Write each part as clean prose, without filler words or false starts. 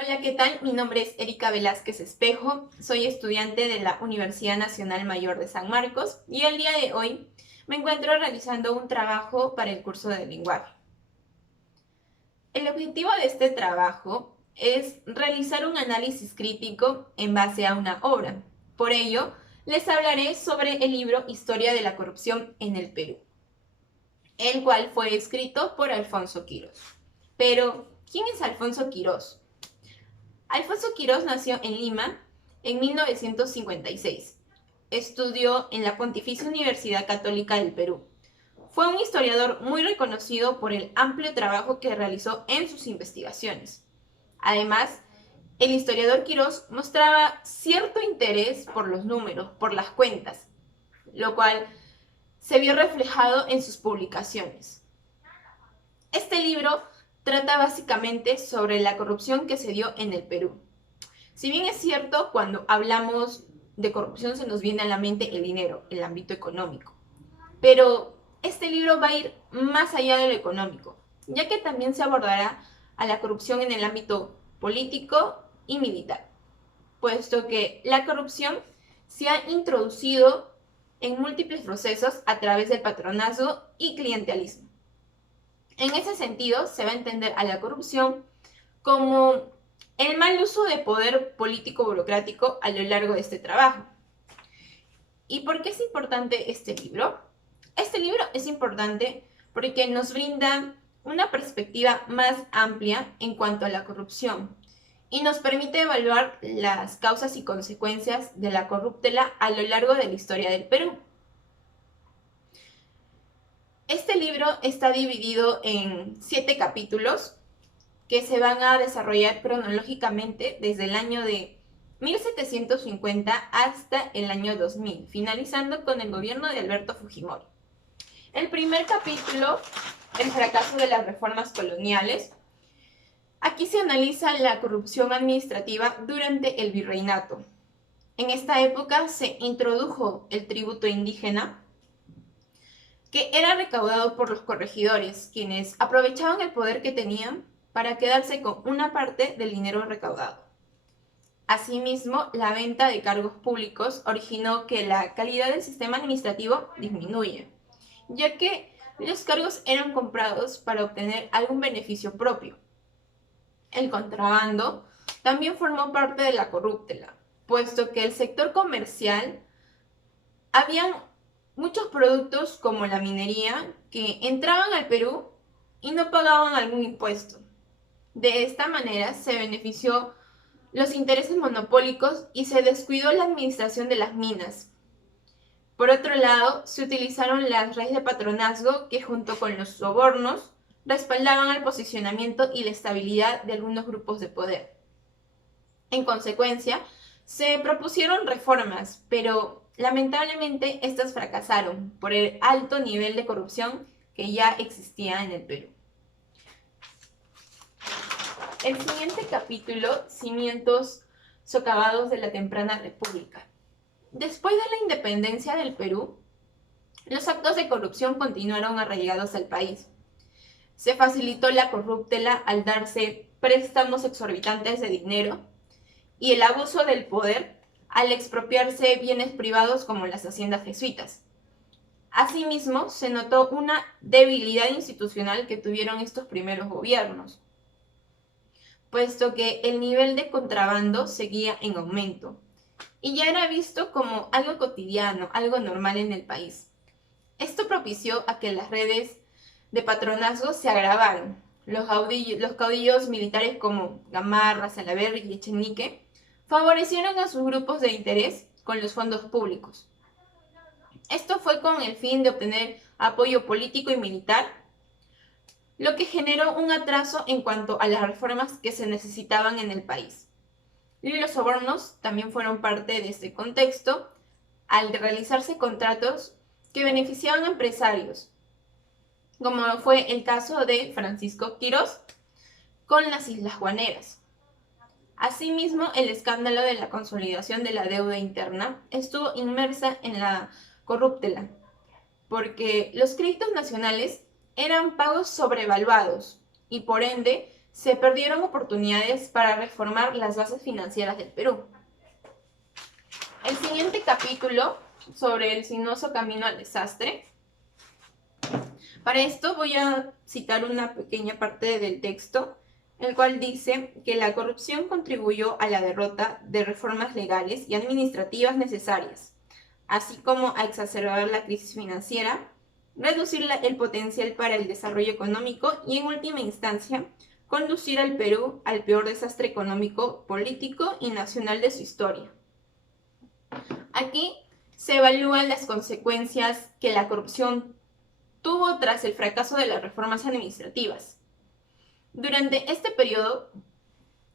Hola, ¿qué tal? Mi nombre es Erika Velázquez Espejo, soy estudiante de la Universidad Nacional Mayor de San Marcos y el día de hoy me encuentro realizando un trabajo para el curso de lenguaje. El objetivo de este trabajo es realizar un análisis crítico en base a una obra. Por ello, les hablaré sobre el libro Historia de la corrupción en el Perú, el cual fue escrito por Alfonso Quirós. Pero, ¿quién es Alfonso Quirós? Alfonso Quirós nació en Lima en 1956. Estudió en la Pontificia Universidad Católica del Perú. Fue un historiador muy reconocido por el amplio trabajo que realizó en sus investigaciones. Además, el historiador Quirós mostraba cierto interés por los números, por las cuentas, lo cual se vio reflejado en sus publicaciones. Este libro trata básicamente sobre la corrupción que se dio en el Perú. Si bien es cierto, cuando hablamos de corrupción se nos viene a la mente el dinero, el ámbito económico. Pero este libro va a ir más allá de lo económico, ya que también se abordará a la corrupción en el ámbito político y militar, puesto que la corrupción se ha introducido en múltiples procesos a través del patronazgo y clientelismo. En ese sentido, se va a entender a la corrupción como el mal uso de poder político burocrático a lo largo de este trabajo. ¿Y por qué es importante este libro? Este libro es importante porque nos brinda una perspectiva más amplia en cuanto a la corrupción y nos permite evaluar las causas y consecuencias de la corruptela a lo largo de la historia del Perú. Este libro está dividido en 7 capítulos que se van a desarrollar cronológicamente desde el año de 1750 hasta el año 2000, finalizando con el gobierno de Alberto Fujimori. El primer capítulo, el fracaso de las reformas coloniales. Aquí se analiza la corrupción administrativa durante el virreinato. En esta época se introdujo el tributo indígena, que era recaudado por los corregidores, quienes aprovechaban el poder que tenían para quedarse con una parte del dinero recaudado. Asimismo, la venta de cargos públicos originó que la calidad del sistema administrativo disminuya, ya que los cargos eran comprados para obtener algún beneficio propio. El contrabando también formó parte de la corruptela, puesto que el sector comercial habían muchos productos como la minería que entraban al Perú y no pagaban algún impuesto. De esta manera se benefició los intereses monopólicos y se descuidó la administración de las minas. Por otro lado, se utilizaron las redes de patronazgo que junto con los sobornos respaldaban el posicionamiento y la estabilidad de algunos grupos de poder. En consecuencia, se propusieron reformas, pero lamentablemente estas fracasaron por el alto nivel de corrupción que ya existía en el Perú. El siguiente capítulo, cimientos socavados de la temprana república. Después de la independencia del Perú, los actos de corrupción continuaron arraigados al país. Se facilitó la corruptela al darse préstamos exorbitantes de dinero y el abuso del poder al expropiarse bienes privados como las haciendas jesuitas. Asimismo, se notó una debilidad institucional que tuvieron estos primeros gobiernos, puesto que el nivel de contrabando seguía en aumento y ya era visto como algo cotidiano, algo normal en el país. Esto propició a que las redes de patronazgo se agravaran. Los caudillos militares como Gamarra, Salaverry y Echenique favorecieron a sus grupos de interés con los fondos públicos. Esto fue con el fin de obtener apoyo político y militar, lo que generó un atraso en cuanto a las reformas que se necesitaban en el país. Y los sobornos también fueron parte de este contexto al realizarse contratos que beneficiaban a empresarios, como fue el caso de Francisco Quirós con las Islas Juaneras. Asimismo, el escándalo de la consolidación de la deuda interna estuvo inmersa en la corruptela, porque los créditos nacionales eran pagos sobrevaluados y por ende se perdieron oportunidades para reformar las bases financieras del Perú. El siguiente capítulo, sobre el sinuoso camino al desastre. Para esto voy a citar una pequeña parte del texto, el cual dice que la corrupción contribuyó a la derrota de reformas legales y administrativas necesarias, así como a exacerbar la crisis financiera, reducir el potencial para el desarrollo económico y, en última instancia, conducir al Perú al peor desastre económico, político y nacional de su historia. Aquí se evalúan las consecuencias que la corrupción tuvo tras el fracaso de las reformas administrativas. Durante este periodo,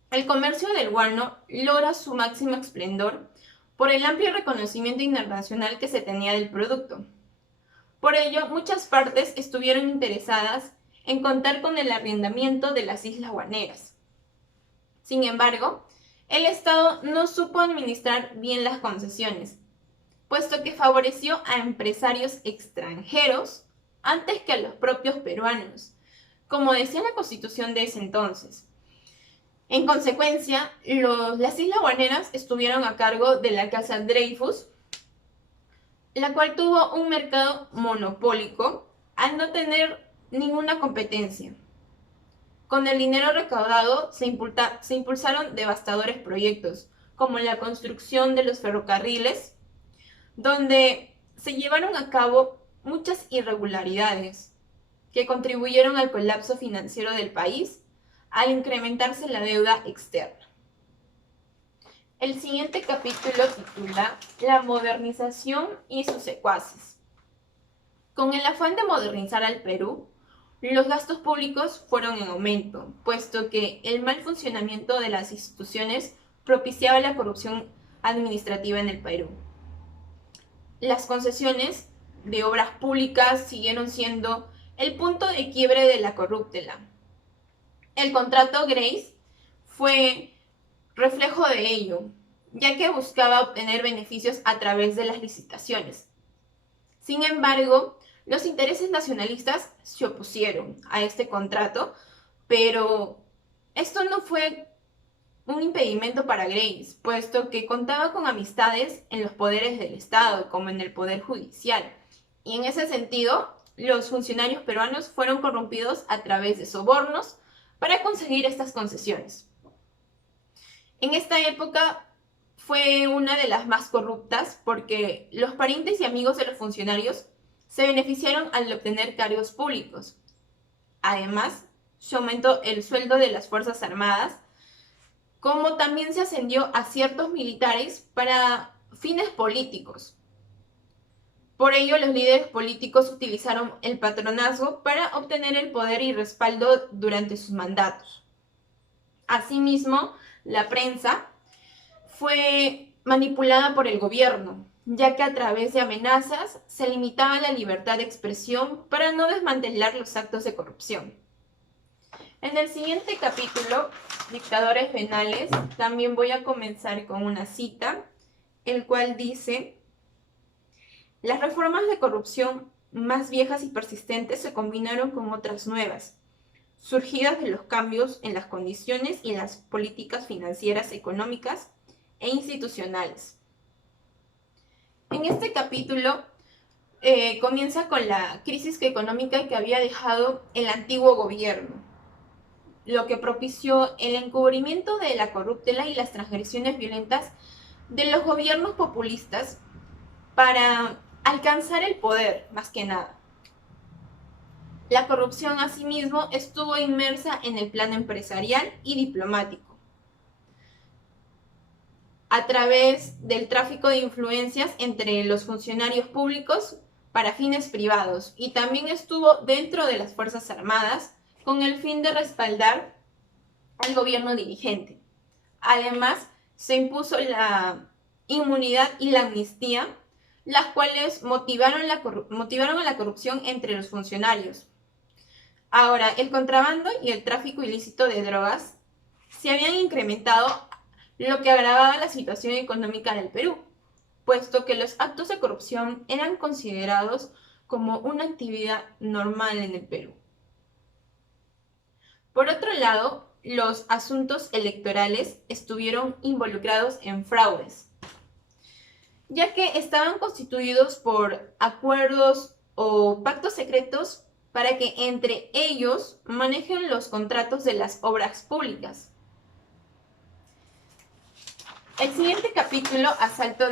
el comercio del guano logra su máximo esplendor por el amplio reconocimiento internacional que se tenía del producto. Por ello, muchas partes estuvieron interesadas en contar con el arrendamiento de las islas guaneras. Sin embargo, el Estado no supo administrar bien las concesiones, puesto que favoreció a empresarios extranjeros antes que a los propios peruanos, como decía la Constitución de ese entonces. En consecuencia, las Islas Guaneras estuvieron a cargo de la Casa Dreyfus, la cual tuvo un mercado monopólico al no tener ninguna competencia. Con el dinero recaudado se impulsaron devastadores proyectos, como la construcción de los ferrocarriles, donde se llevaron a cabo muchas irregularidades que contribuyeron al colapso financiero del país al incrementarse la deuda externa. El siguiente capítulo titula La modernización y sus secuaces. Con el afán de modernizar al Perú, los gastos públicos fueron en aumento, puesto que el mal funcionamiento de las instituciones propiciaba la corrupción administrativa en el Perú. Las concesiones de obras públicas siguieron siendo el punto de quiebre de la corruptela. El contrato Grace fue reflejo de ello, ya que buscaba obtener beneficios a través de las licitaciones. Sin embargo, los intereses nacionalistas se opusieron a este contrato, pero esto no fue un impedimento para Grace, puesto que contaba con amistades en los poderes del Estado, como en el Poder Judicial. Y en ese sentido, los funcionarios peruanos fueron corrompidos a través de sobornos para conseguir estas concesiones. En esta época fue una de las más corruptas porque los parientes y amigos de los funcionarios se beneficiaron al obtener cargos públicos. Además, se aumentó el sueldo de las Fuerzas Armadas, como también se ascendió a ciertos militares para fines políticos. Por ello, los líderes políticos utilizaron el patronazgo para obtener el poder y respaldo durante sus mandatos. Asimismo, la prensa fue manipulada por el gobierno, ya que a través de amenazas se limitaba la libertad de expresión para no desmantelar los actos de corrupción. En el siguiente capítulo, Dictadores Venales, también voy a comenzar con una cita, el cual dice: las reformas de corrupción más viejas y persistentes se combinaron con otras nuevas, surgidas de los cambios en las condiciones y las políticas financieras, económicas e institucionales. En este capítulo comienza con la crisis económica que había dejado el antiguo gobierno, lo que propició el encubrimiento de la corruptela y las transgresiones violentas de los gobiernos populistas para alcanzar el poder, más que nada. La corrupción, asimismo, estuvo inmersa en el plano empresarial y diplomático, a través del tráfico de influencias entre los funcionarios públicos para fines privados, y también estuvo dentro de las Fuerzas Armadas con el fin de respaldar al gobierno dirigente. Además, se impuso la inmunidad y la amnistía, las cuales motivaron a la corrupción entre los funcionarios. Ahora, el contrabando y el tráfico ilícito de drogas se habían incrementado, lo que agravaba la situación económica del Perú, puesto que los actos de corrupción eran considerados como una actividad normal en el Perú. Por otro lado, los asuntos electorales estuvieron involucrados en fraudes, ya que estaban constituidos por acuerdos o pactos secretos para que entre ellos manejen los contratos de las obras públicas. El siguiente capítulo, asaltos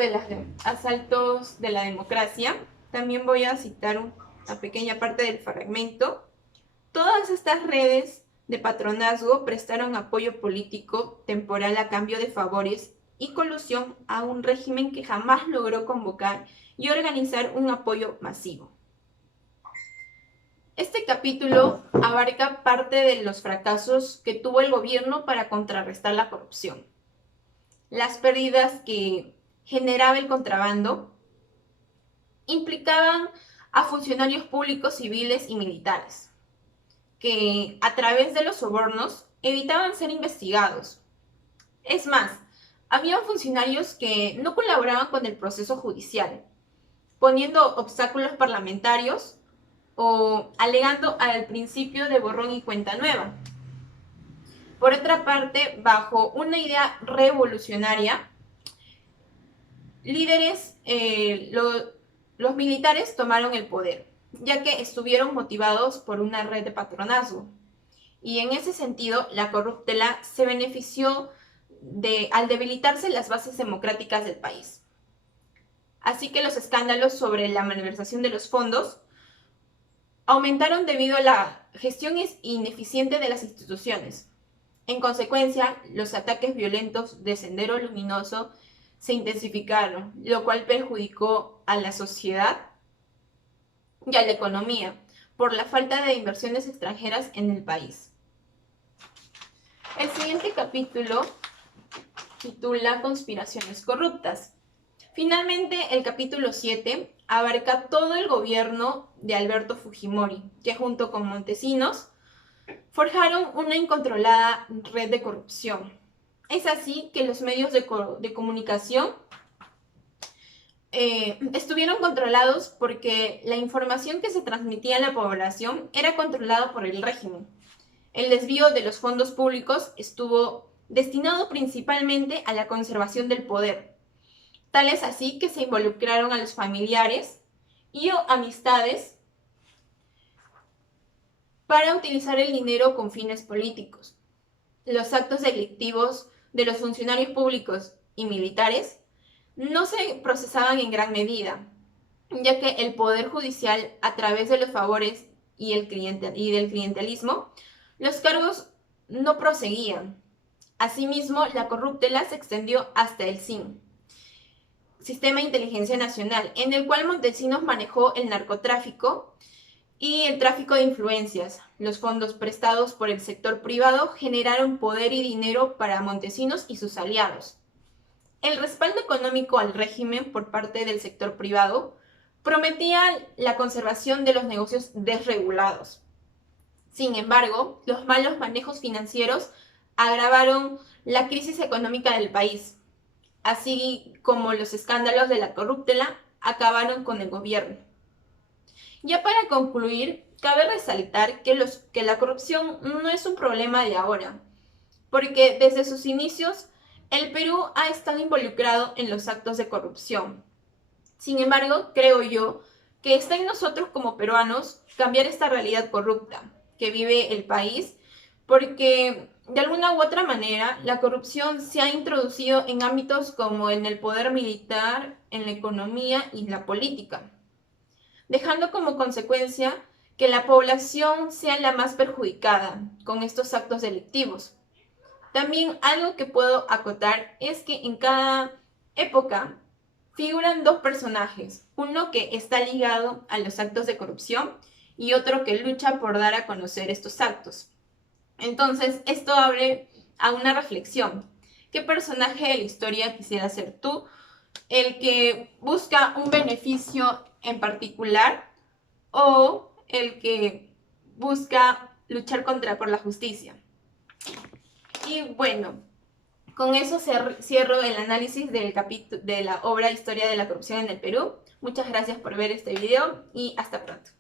de la democracia, también voy a citar una pequeña parte del fragmento. Todas estas redes de patronazgo prestaron apoyo político temporal a cambio de favores y colusión a un régimen que jamás logró convocar y organizar un apoyo masivo. Este capítulo abarca parte de los fracasos que tuvo el gobierno para contrarrestar la corrupción, las pérdidas que generaba el contrabando, implicaban a funcionarios públicos, civiles y militares, que a través de los sobornos evitaban ser investigados. Es más, había funcionarios que no colaboraban con el proceso judicial, poniendo obstáculos parlamentarios o alegando al principio de borrón y cuenta nueva. Por otra parte, bajo una idea revolucionaria, los militares tomaron el poder, ya que estuvieron motivados por una red de patronazgo. Y en ese sentido, la corruptela se benefició al debilitarse las bases democráticas del país. Así que los escándalos sobre la malversación de los fondos aumentaron debido a la gestión ineficiente de las instituciones. En consecuencia, los ataques violentos de Sendero Luminoso se intensificaron, lo cual perjudicó a la sociedad y a la economía por la falta de inversiones extranjeras en el país. El siguiente capítulo titula Conspiraciones corruptas. Finalmente, el capítulo 7 abarca todo el gobierno de Alberto Fujimori, que junto con Montesinos forjaron una incontrolada red de corrupción. Es así que los medios de comunicación estuvieron controlados porque la información que se transmitía a la población era controlada por el régimen. El desvío de los fondos públicos estuvo destinado principalmente a la conservación del poder. Tal es así que se involucraron a los familiares y amistades para utilizar el dinero con fines políticos. Los actos delictivos de los funcionarios públicos y militares no se procesaban en gran medida, ya que el Poder Judicial, a través de los favores y del clientelismo, los cargos no proseguían. Asimismo, la corruptela se extendió hasta el SIN, Sistema de Inteligencia Nacional, en el cual Montesinos manejó el narcotráfico y el tráfico de influencias. Los fondos prestados por el sector privado generaron poder y dinero para Montesinos y sus aliados. El respaldo económico al régimen por parte del sector privado prometía la conservación de los negocios desregulados. Sin embargo, los malos manejos financieros agravaron la crisis económica del país, así como los escándalos de la corruptela acabaron con el gobierno. Ya para concluir, cabe resaltar que la corrupción no es un problema de ahora, porque desde sus inicios el Perú ha estado involucrado en los actos de corrupción. Sin embargo, creo yo que está en nosotros como peruanos cambiar esta realidad corrupta que vive el país, porque de alguna u otra manera la corrupción se ha introducido en ámbitos como en el poder militar, en la economía y la política, dejando como consecuencia que la población sea la más perjudicada con estos actos delictivos. También algo que puedo acotar es que en cada época figuran dos personajes, uno que está ligado a los actos de corrupción y otro que lucha por dar a conocer estos actos. Entonces, esto abre a una reflexión. ¿Qué personaje de la historia quisieras ser tú? ¿El que busca un beneficio en particular o el que busca luchar por la justicia? Y bueno, con eso cierro el análisis de la obra Historia de la corrupción en el Perú. Muchas gracias por ver este video y hasta pronto.